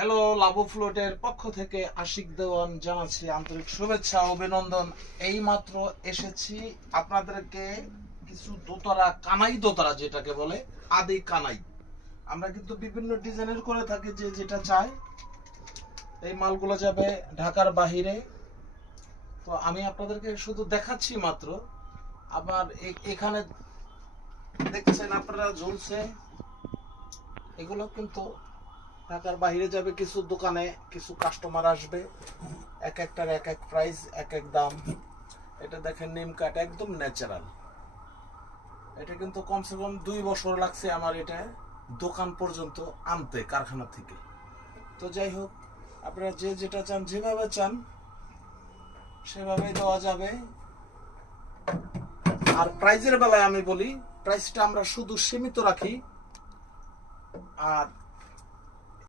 Hello, Labu ফ্লোটের পক্ষ থেকে আশিক দেওয়ান জানাচ্ছি আন্তরিক শুভেচ্ছা ও অভিনন্দন। এইমাত্র এসেছি আপনাদেরকে কিছু দোতারা, কানাই দোতারা যেটাকে বলে, আদি কানাই। আমরা কিন্তু বিভিন্ন ডিজাইনের করে থাকি, যে যেটা চাই। এই মালগুলো যাবে ঢাকার বাহিরে। তো আমি আপনাদেরকে শুধু দেখাচ্ছি মাত্র। আবার এখানে দেখছেন আপনারা ঝুলছে, এগুলো কিন্তু ঢাকার বাইরে যাবে। কিছু দোকানে কিছু কাস্টমার আসবে, এক একটার এক এক প্রাইস, এক এক দাম। এটা দেখেন নিম কাঠ, একদম ন্যাচারাল। এটা কিন্তু কমসে কম 2 বছর লাগছে আমার এটা দোকান পর্যন্ত আনতে, কারখানা থেকে। তো যাই হোক, আপনারা যে যেটা চান, যেভাবে চান সেভাবেই দেওয়া যাবে। আর প্রাইজের বেলায় আমি বলি, প্রাইসটা আমরা শুধু সীমিত রাখি। আর